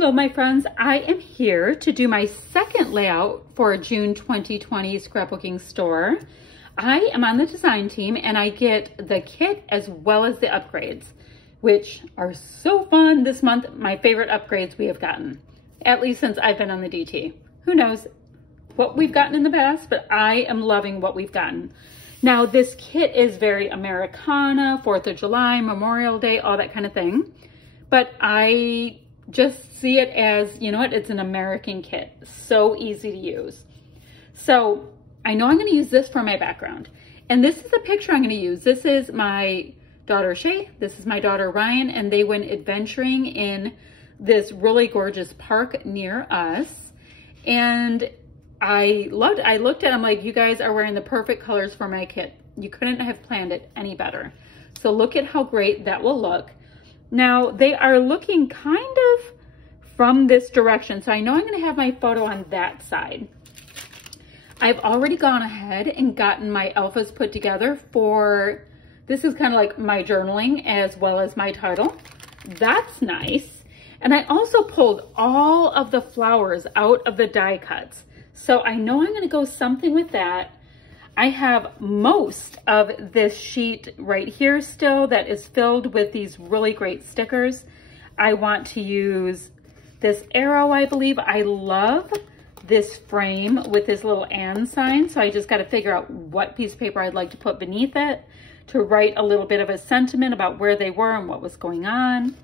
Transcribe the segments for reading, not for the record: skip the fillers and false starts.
Hello, my friends. I am here to do my second layout for June 2020 scrapbooking store. I am on the design team and I get the kit as well as the upgrades, which are so fun this month. My favorite upgrades we have gotten, at least since I've been on the DT. Who knows what we've gotten in the past, but I am loving what we've gotten. Now, this kit is very Americana, 4th of July, Memorial Day, all that kind of thing. But I just see it as, you know what, it's an American kit. So easy to use. So I know I'm going to use this for my background. And this is the picture I'm going to use. This is my daughter Shay. This is my daughter Ryan. And they went adventuring in this really gorgeous park near us. And I looked at it, I'm like, you guys are wearing the perfect colors for my kit. You couldn't have planned it any better. So look at how great that will look. Now, they are looking kind of from this direction. So I know I'm going to have my photo on that side. I've already gone ahead and gotten my alphas put together for, this is kind of like my journaling as well as my title. That's nice. And I also pulled all of the flowers out of the die cuts. So I know I'm going to go something with that. I have most of this sheet right here still that is filled with these really great stickers. I want to use this arrow, I believe. I love this frame with this little and sign. So I just got to figure out what piece of paper I'd like to put beneath it to write a little bit of a sentiment about where they were and what was going on.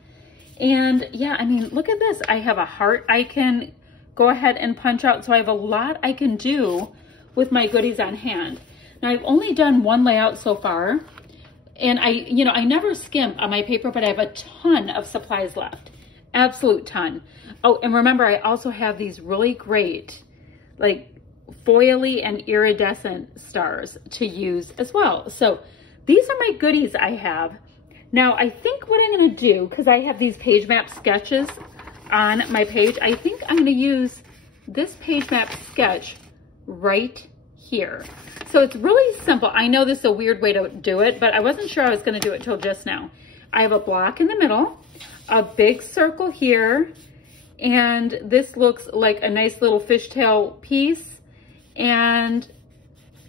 And yeah, I mean, look at this. I have a heart I can go ahead and punch out. So I have a lot I can do with my goodies on hand. Now I've only done one layout so far, and I never skimp on my paper, but I have a ton of supplies left, absolute ton. Oh, and remember, I also have these really great, like foily and iridescent stars to use as well. So these are my goodies I have. Now I think what I'm gonna do, because I have these page map sketches on my page, I think I'm gonna use this page map sketch right here. So it's really simple. I know this is a weird way to do it, but I wasn't sure I was gonna do it till just now. I have a block in the middle, a big circle here, and this looks like a nice little fishtail piece, and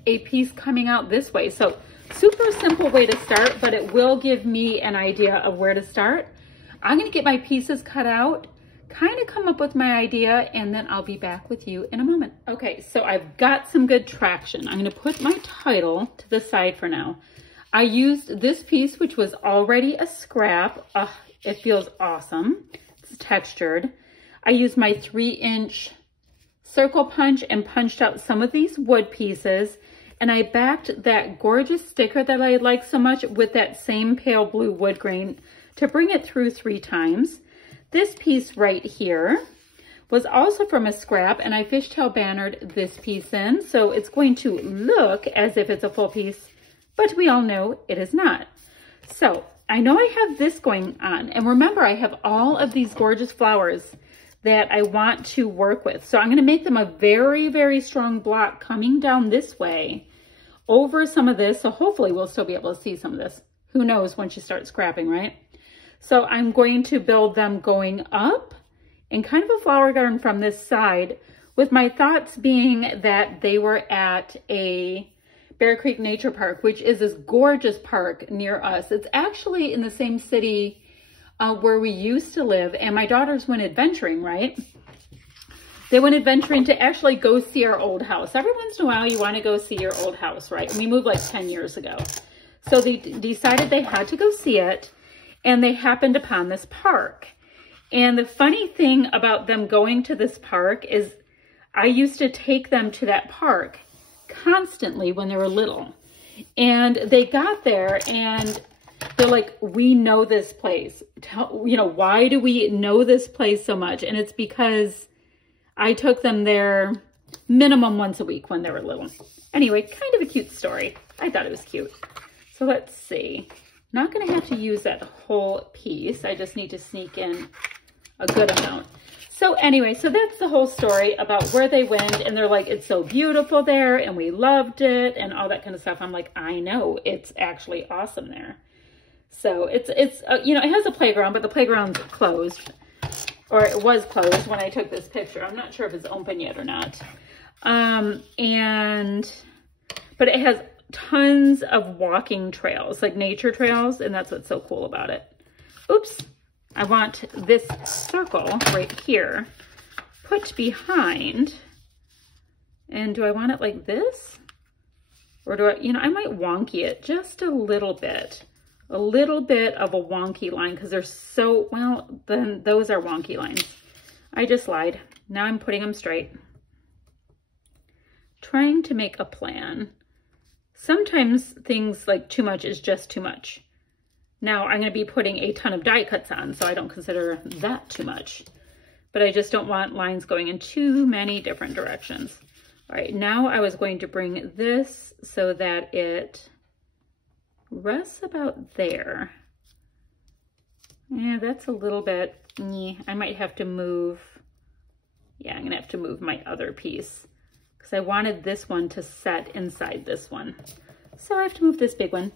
a piece coming out this way. So super simple way to start, but it will give me an idea of where to start. I'm gonna get my pieces cut out, kind of come up with my idea, and then I'll be back with you in a moment. Okay, so I've got some good traction. I'm gonna put my title to the side for now. I used this piece, which was already a scrap. It feels awesome. It's textured. I used my 3-inch circle punch and punched out some of these wood pieces, and I backed that gorgeous sticker that I like so much with that same pale blue wood grain to bring it through 3 times. This piece right here was also from a scrap, and I fishtail bannered this piece in, so it's going to look as if it's a full piece, but we all know it is not. So I know I have this going on, and remember, I have all of these gorgeous flowers that I want to work with. So I'm going to make them a very, very strong block coming down this way over some of this, so hopefully we'll still be able to see some of this. Who knows once you start scrapping, right? So I'm going to build them going up in kind of a flower garden from this side, with my thoughts being that they were at a Bear Creek Nature Park, which is this gorgeous park near us. It's actually in the same city where we used to live, and my daughters went adventuring, right? They went adventuring to actually go see our old house. Every once in a while you want to go see your old house, right? We moved like 10 years ago. So they decided they had to go see it. And they happened upon this park. And the funny thing about them going to this park is I used to take them to that park constantly when they were little. And they got there and they're like, we know this place. Why do we know this place so much? And it's because I took them there minimum once a week when they were little. Anyway, kind of a cute story. I thought it was cute. So let's see. Not going to have to use that whole piece. I just need to sneak in a good amount. So anyway, so that's the whole story about where they went, and they're like, it's so beautiful there and we loved it and all that kind of stuff. I'm like, I know, it's actually awesome there. So it's it has a playground, but the playground's closed. or it was closed when I took this picture. I'm not sure if it's open yet or not. But it has tons of walking trails, like nature trails, and that's what's so cool about it. Oops, I want this circle right here put behind. And do I want it like this? Or do I, I might wonky it just a little bit. A little bit of a wonky line because they're so, well, then those are wonky lines. I just lied. Now I'm putting them straight. Trying to make a plan. Sometimes things like too much is just too much. Now I'm going to be putting a ton of die cuts on, so I don't consider that too much. But I just don't want lines going in too many different directions. All right, now I was going to bring this so that it rests about there. Yeah, that's a little bit, I might have to move. Yeah, I'm gonna have to move my other piece because I wanted this one to set inside this one. So I have to move this big one.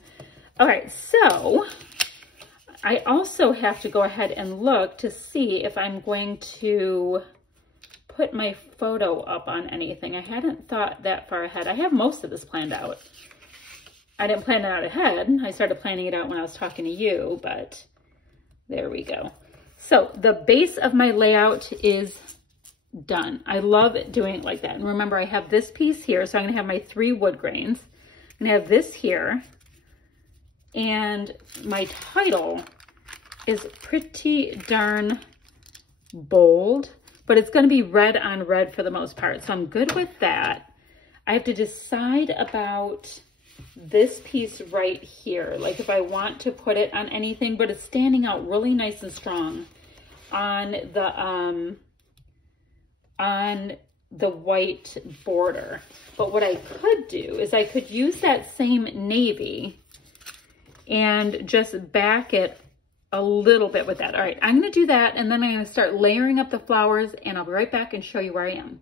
All right, so I also have to go ahead and look to see if I'm going to put my photo up on anything. I hadn't thought that far ahead. I have most of this planned out. I didn't plan it out ahead. I started planning it out when I was talking to you, but there we go. So the base of my layout is done. I love doing it like that. And remember, I have this piece here, so I'm gonna have my 3 wood grains. I'm gonna have this here, and my title is pretty darn bold, but it's gonna be red on red for the most part, so I'm good with that. I have to decide about this piece right here, like if I want to put it on anything, but it's standing out really nice and strong on the white border. But what I could do is I could use that same navy and just back it a little bit with that. All right, I'm gonna do that, and then I'm gonna start layering up the flowers, and I'll be right back and show you where I am.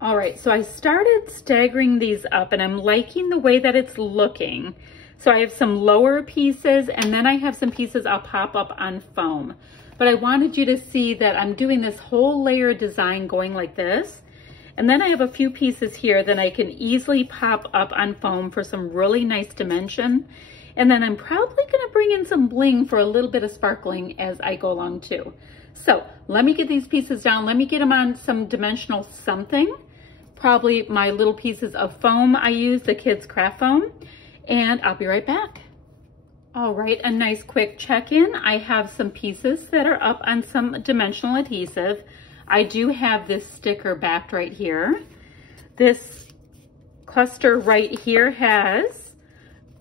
All right, so I started staggering these up, and I'm liking the way that it's looking. So I have some lower pieces, and then I have some pieces I'll pop up on foam. But I wanted you to see that I'm doing this whole layer design going like this. And then I have a few pieces here that I can easily pop up on foam for some really nice dimension. And then I'm probably gonna bring in some bling for a little bit of sparkling as I go along too. So let me get these pieces down. Let me get them on some dimensional something. Probably my little pieces of foam I use, the kids craft foam, and I'll be right back. All right, a nice quick check-in. I have some pieces that are up on some dimensional adhesive. I do have this sticker backed right here. This cluster right here has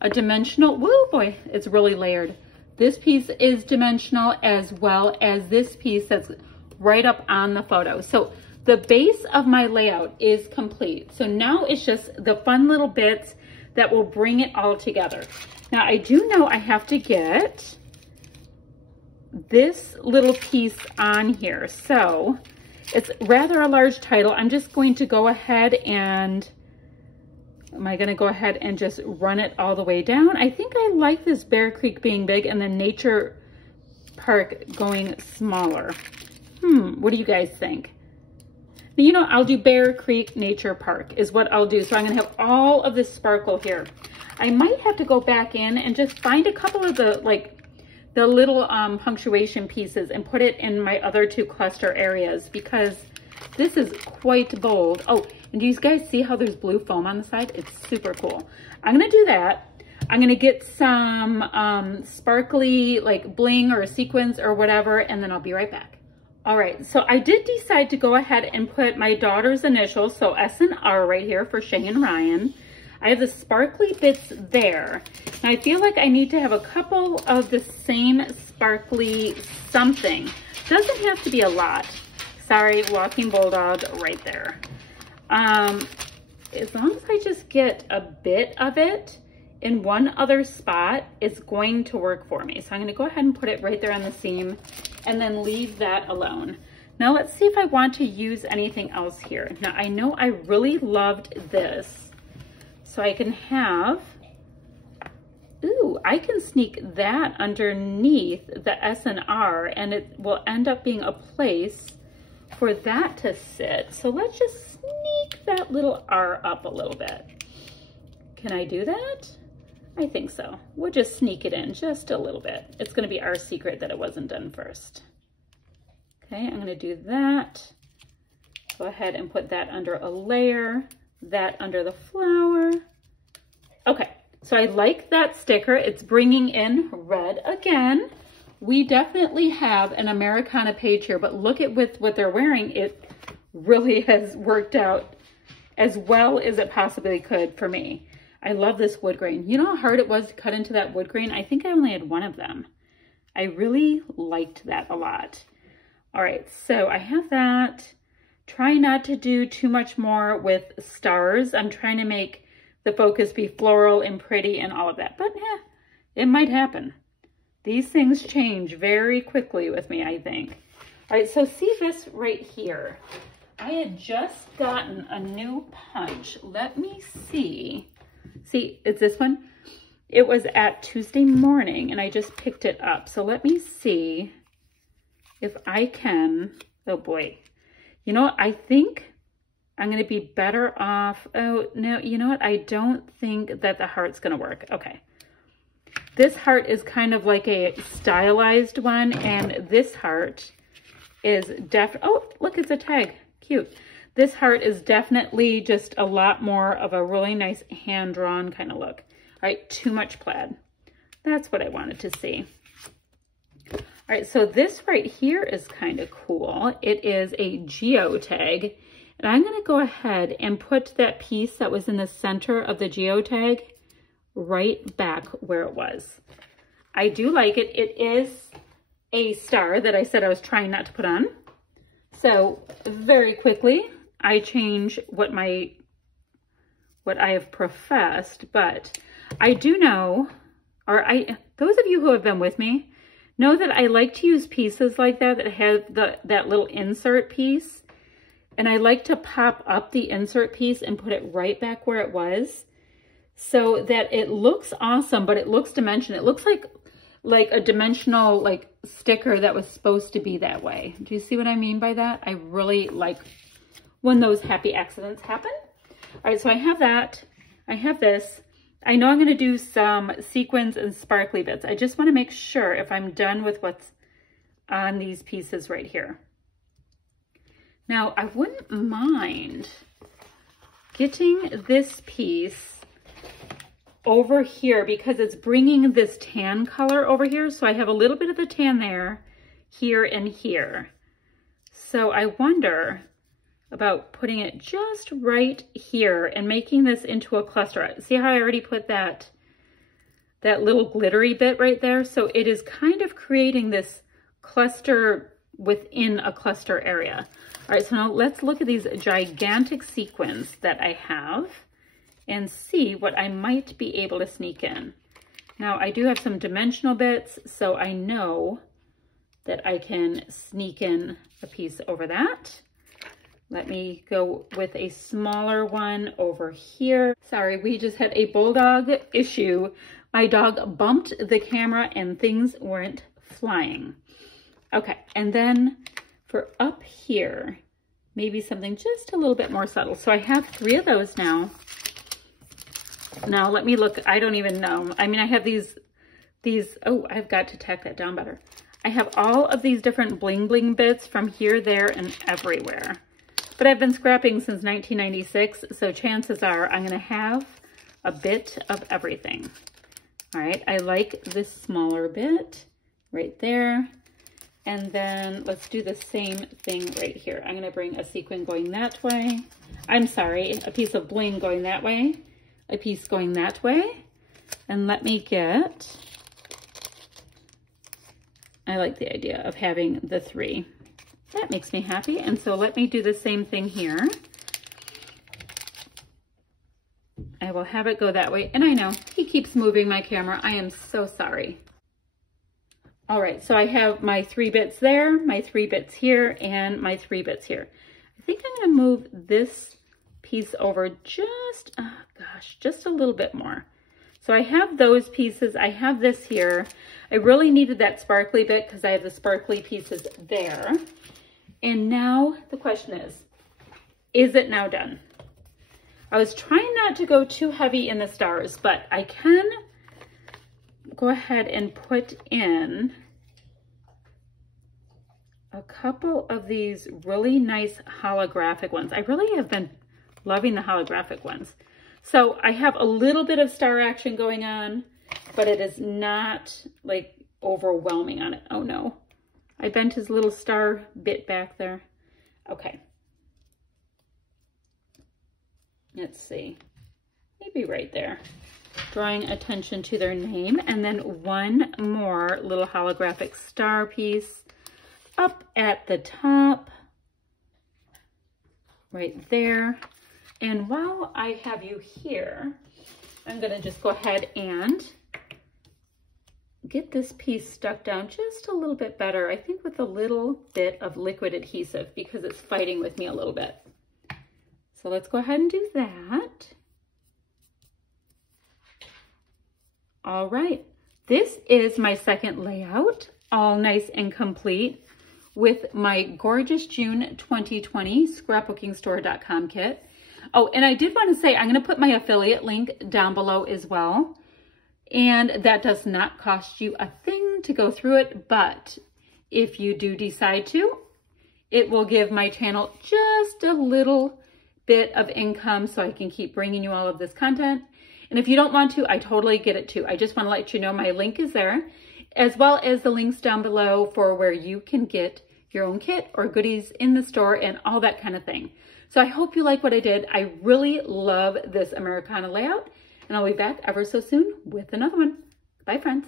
a dimensional, whoa boy, it's really layered. This piece is dimensional as well as this piece that's right up on the photo. So the base of my layout is complete. So now it's just the fun little bits that will bring it all together. Now I do know I have to get this little piece on here. So it's rather a large title. I'm just going to go ahead and, am I gonna go ahead and just run it all the way down? I think I like this Bear Creek being big and the Nature Park going smaller. What do you guys think? You know, I'll do Bear Creek Nature Park is what I'll do. So I'm gonna have all of this sparkle here. I might have to go back in and just find a couple of the, like, the little punctuation pieces and put it in my other 2 cluster areas because this is quite bold. Oh, and do you guys see how there's blue foam on the side? It's super cool. I'm gonna do that. I'm gonna get some sparkly like bling or sequins or whatever, and then I'll be right back. All right, so I did decide to go ahead and put my daughter's initials, so S and R right here for Shay and Ryan. I have the sparkly bits there. And I feel like I need to have a couple of the same sparkly something. Doesn't have to be a lot. Sorry, walking bulldog right there. As long as I just get a bit of it in one other spot, it's going to work for me. So I'm gonna go ahead and put it right there on the seam and then leave that alone. Now let's see if I want to use anything else here. Now I know I really loved this. So I can have ooh, I can sneak that underneath the S and R, and it will end up being a place for that to sit. So let's just sneak that little R up a little bit. Can I do that? I think so. We'll just sneak it in just a little bit. It's going to be our secret that it wasn't done first. Okay, I'm going to do that. Go ahead and put that under a layer, that under the flower. Okay, so I like that sticker. It's bringing in red again. We definitely have an Americana page here, but look at with what they're wearing. It really has worked out as well as it possibly could for me. I love this wood grain. You know how hard it was to cut into that wood grain? I think I only had one of them. I really liked that a lot. All right, so I have that. Try not to do too much more with stars. I'm trying to make the focus be floral and pretty and all of that, but yeah, it might happen. These things change very quickly with me, I think. All right, so see this right here. I had just gotten a new punch. Let me see. See, it's this one. It was at Tuesday morning and I just picked it up. So let me see if I can, oh boy. You know what, I think I'm gonna be better off. Oh no, you know what? I don't think that the heart's gonna work. Okay. This heart is kind of like a stylized one, and this heart is oh, look, it's a tag, cute. This heart is definitely just a lot more of a really nice hand-drawn kind of look. All right, too much plaid. That's what I wanted to see. All right, so this right here is kind of cool. It is a geotag, and I'm gonna go ahead and put that piece that was in the center of the geotag right back where it was. I do like it. It is a star that I said I was trying not to put on. So very quickly, I change what I have professed, but I do know, those of you who have been with me know that I like to use pieces like that that have that little insert piece, and I like to pop up the insert piece and put it right back where it was so that it looks awesome, but it looks dimensional. It looks like a dimensional sticker that was supposed to be that way. Do you see what I mean by that? I really like when those happy accidents happen. All right, so I have that. I have this. I know I'm going to do some sequins and sparkly bits. I just want to make sure if I'm done with what's on these pieces right here. Now, I wouldn't mind getting this piece over here because it's bringing this tan color over here. So I have a little bit of the tan there, here, and here. So I wonder about putting it just right here and making this into a cluster. See how I already put that little glittery bit right there? So it is kind of creating this cluster within a cluster area. All right, so now let's look at these gigantic sequins that I have and see what I might be able to sneak in. Now I do have some dimensional bits, so I know that I can sneak in a piece over that. Let me go with a smaller one over here. Sorry, we just had a bulldog issue. My dog bumped the camera and things weren't flying. Okay, and then for up here, maybe something just a little bit more subtle. So I have 3 of those now. Now let me look, I don't even know. I mean, I have these, oh, I've got to tack that down better. I have all of these different bling bling bits from here, there, and everywhere. But I've been scrapping since 1996, so chances are I'm gonna have a bit of everything. All right, I like this smaller bit right there. And then let's do the same thing right here. I'm gonna bring a sequin going that way. I'm sorry, a piece of bling going that way, a piece going that way. And let me get, I like the idea of having the 3. That makes me happy. And so let me do the same thing here. I will have it go that way. And I know he keeps moving my camera. I am so sorry. All right, so I have my 3 bits there, my 3 bits here, and my 3 bits here. I think I'm gonna move this piece over just, oh gosh, just a little bit more. So I have those pieces. I have this here. I really needed that sparkly bit because I have the sparkly pieces there. And now the question is it now done? I was trying not to go too heavy in the stars, but I can go ahead and put in a couple of these really nice holographic ones. I really have been loving the holographic ones. So I have a little bit of star action going on, but it is not like overwhelming on it. Oh no, I bent his little star bit back there. Okay. Let's see, maybe right there. Drawing attention to their name, and then one more little holographic star piece up at the top, right there. And while I have you here, I'm gonna just go ahead and get this piece stuck down just a little bit better. I think with a little bit of liquid adhesive because it's fighting with me a little bit. So let's go ahead and do that. All right, this is my second layout, all nice and complete with my gorgeous June 2020 scrapbookingstore.com kit. Oh, and I did want to say, I'm going to put my affiliate link down below as well. And that does not cost you a thing to go through it, but if you do decide to, it will give my channel just a little bit of income so I can keep bringing you all of this content. And if you don't want to, I totally get it too. I just want to let you know my link is there, as well as the links down below for where you can get your own kit or goodies in the store and all that kind of thing. So I hope you like what I did. I really love this Americana layout, and I'll be back ever so soon with another one. Bye, friends.